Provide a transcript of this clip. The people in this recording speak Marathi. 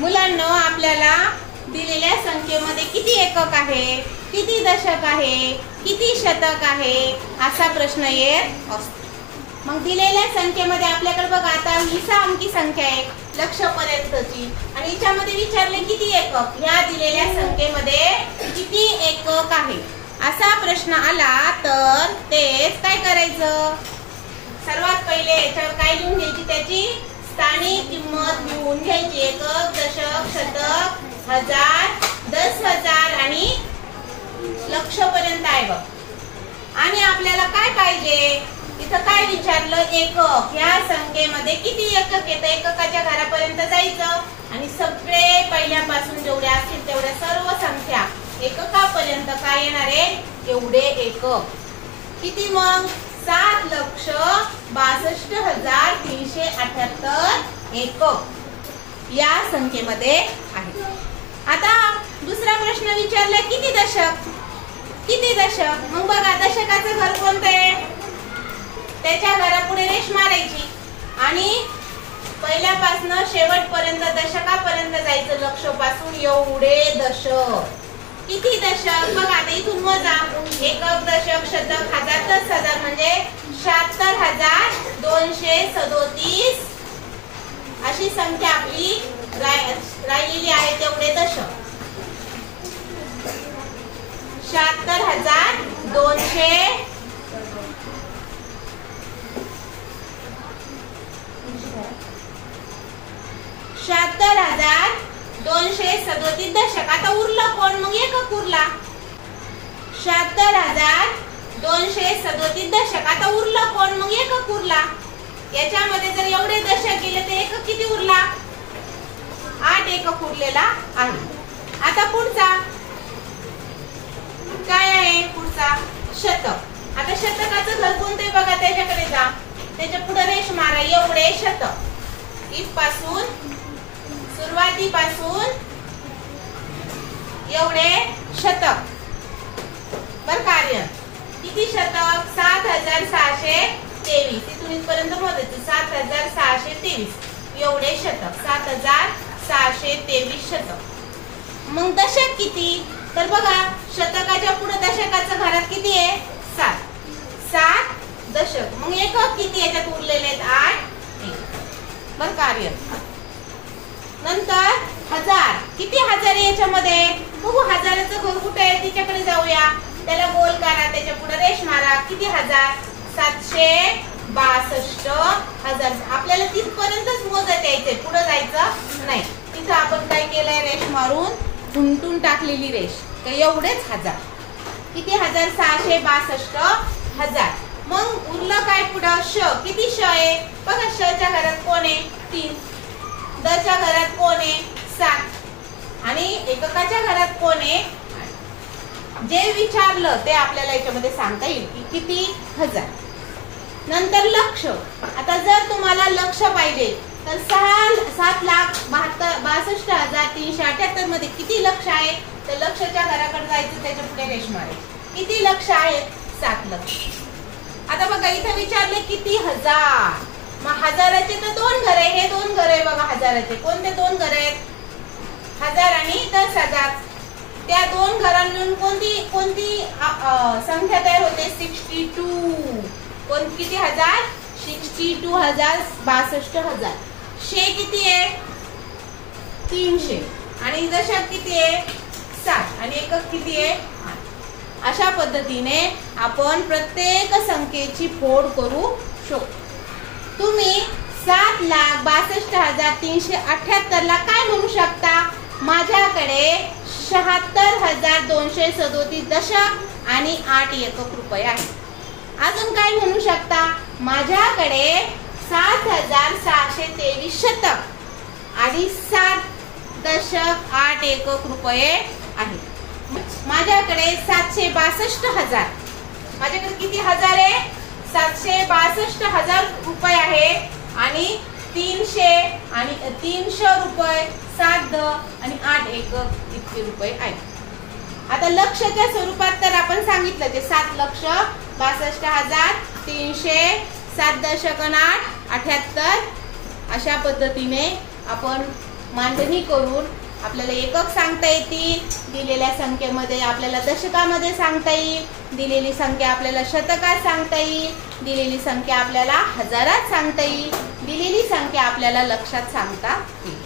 मुलांनो, आपल्याला दिलेल्या संख्येमध्ये किती एकक आहे, किती दशक आहे, किती शतक आहे असा प्रश्न येत असतो. मग दिलेल्या संख्येमध्ये आपल्याकडे बघा, आता ही 6 अंकी संख्या आहे लक्षपर्यंतची, आणि हिच्यामध्ये विचारले किती एकक. ह्या दिलेल्या संख्येमध्ये किती एकक आहे असा प्रश्न आला तर तेच काय करायचं. सर्वात पहिले याच्यावर काय लिहून घ्यायची, त्याची स्थानिक किंमत लिहून घ्यायची. एकक, दशक, शतक, हजार, 10,000 आणि लक्षपर्यंत आहे बघ. आणि आपल्याला काय पाहिजे, इथं काय विचारलं, एकक. ह्या संख्येमध्ये किती एकक येतं, एककाच्या घरापर्यंत जायचं आणि सगळे पहिल्यापासून जेवढ्या असतील तेवढ्या सर्व संख्या एककापर्यंत काय येणार आहे, एवढे एकक. किती मग, 7,62,378 एकक या संख्येमध्ये आहे. आता दुसरा प्रश्न विचारला किती दशक. किती दशक, मग बघा दशकाचं घर कोणतं आहे, त्याच्या घरापुढे रेष मारायची आणि पहिल्यापासून शेवटपर्यंत दशकापर्यंत जायचं. लक्षपासून एवढे दशक. किती दशक, बघा आता इथून मोजा. एकक, दशक, शतक, हजार, 10,000 म्हणजे 76,237 अशी संख्या आपली राहिलेली आहे. तेवढे दशक 76,237 दशक. आता उरलं कोण, मग एकक उरला. 76,237 दशक. आता उरलं कोण, मग एकक उरला. याच्यामध्ये जर एवढे दशक गेले तर एकक किती उरला, 8 एकक उरलेला आहे. आता पुढचा काय आहे, पुढचा शतक. आता शतकाचं घर कोणते बघा, त्याच्याकडे जा, त्याच्या पुढे रेष मारा. एवढे शतक. इथपासून सुरुवातीपासून एवढे शतक. बर कार्य किती शतक, 7,623. इथून इथपर्यंत मोजायचं. 7,623 एवढे शतक. 7,623 शतक. मग दशक किती, तर बघा शतकाच्या पुढे दशकाचं घरात किती आहे, 7 दशक. मग एकक किती याच्यात उरलेले आहेत, 8 एकक. बर कार्य. नंतर हजार. किती हजार आहे याच्यामध्ये, बघू हजाराचं घर कुठे आहे, तिच्याकडे जाऊया. त्याला गोल करा, त्याच्या पुढे रेष मारा. किती हजार, 762,000. आपल्याला तिथपर्यंतच मोजत यायचंय, पुढे जायचं नाही. तिथं आपण काय केलंय, रेष मारून खुंटून टाकलेली रेष. तर एवढेच हजार. किती हजार, 662,000. मग उरलं काय पुढं, श. किती श आहे, बघा शच्या घरात कोण आहे, 3. दच्या घरात कोण आहे, 7. आणि एककाच्या घरात कोण आहे, 8. जे विचारलं ते आपल्याला याच्यामध्ये सांगता येईल की किती हजार. नंतर लक्ष. आता जर तुम्हाला लक्ष पाहिजे तर 7,62,378 मध्ये किती लक्ष आहे, तर लक्षच्या घराकडे जायचं, त्याच्या पुढे रेष मारायची. किती लक्ष आहेत, 7 लक्ष. आता बघा इथं विचारले किती हजार. मग हजाराचे तर 2 घर आहे, हे 2 घर आहे बघा हजाराचे. कोणते 2 घर आहेत, 1000 आणि 10,000. त्या 2 घरांमधून कोणती संख्या तयार होते, 62. किती हजार, 62,062,000. शे किती आहे, 300. आणि दशक किती आहे, 7. आणि एकक किती आहे, 8. अशा पद्धतीने आपण प्रत्येक संख्येची फोड करू शकतो. तुम्ही 7,62,378 ला काय म्हणू शकता, माझ्याकडे 76,237 दशक आणि 8 एकक रुपये आहे. अजून काय म्हणू शकता, माझ्याकडे 7,623 शतक आणि 7 दशक 8 एकक रुपये आहे. माझ्याकडे 762,000. माझ्याकडे किती हजार आहे, 762,000 रुपये आहे. आणि 300 रुपये, 7 आणि 8 एकक इतके रुपये आहेत. आता लक्षच्या स्वरूपात तर आपण सांगितलं ते 7,62,300, 7 दशक 8 78 अशा पद्धतीने आपण मांडणी करून आपल्याला एकक सांगता येतील, दिलेल्या संख्येमध्ये आपल्याला दशकामध्ये सांगता येईल, दिलेली संख्या आपल्याला शतकात सांगता येईल, दिलेली संख्या आपल्याला हजारात सांगता येईल, दिलेली संख्या आपल्याला लक्षात सांगता येईल.